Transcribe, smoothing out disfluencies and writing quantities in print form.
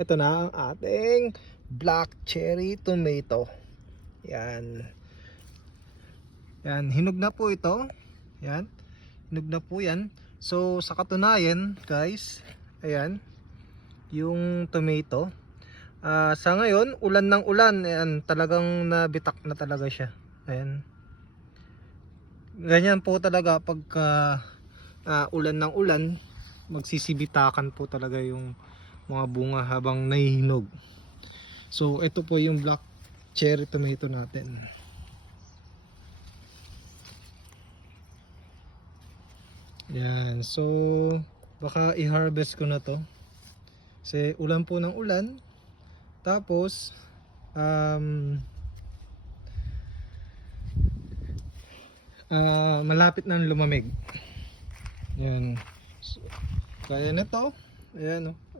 ito na ang ating black cherry tomato. Yan. Yan, hinog na po ito. Yan. Hinog na po yan. So sa katunayan guys, ayan, yung tomato. Sa ngayon, ulan ng ulan. Ayan, talagang nabitak na talaga siya. Ayan. Ganyan po talaga pagka ulan ng ulan, magsisibitakan po talaga yung mga bunga habang nahihinog. So ito po yung black cherry tomato natin. Yan, so baka i-harvest ko na to kasi ulan po ng ulan. Tapos malapit na lumamig. Yan, so, kaya na to. Ayan, oh.